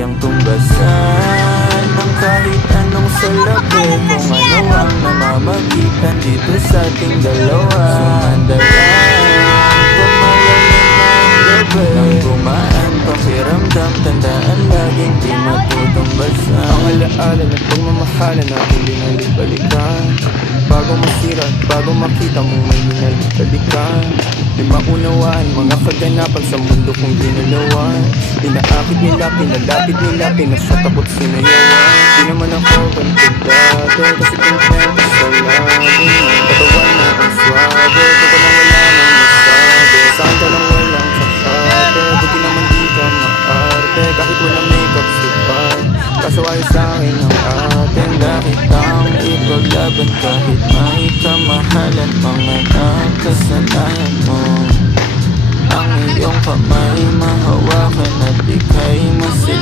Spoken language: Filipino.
kayang tumbasan ng kahit anong salabi. Kung ano ang namamagitan dito sa ating dalawa. Sumandalan, tumalamig ng gabi. Nang gumaan pakiramdam, tandaan laging di matutumbasan. Ang alaala ng pagmamahala natin binalik-balikan. Bago masira at bago makita mong may binalik-balikan. Di maunawaan mga kaganapan sa mundo kong ginalawan. Inaakit nila, pinalapit nila, pinasya takot sinayawan. Di naman ako kantidado kasi kontento sa lagi. Katawan na ang swabe, ito lang wala nang masabi. Saan ka lang walang sakate, buti naman di ka maarte. Kahit walang makeup supad, kaso ayos sa akin ang atin. Bakit ang ipaglaban kahit may kamahalan? Mga nakasanayan mo ang iyong kamay mahawakan at ika'y masil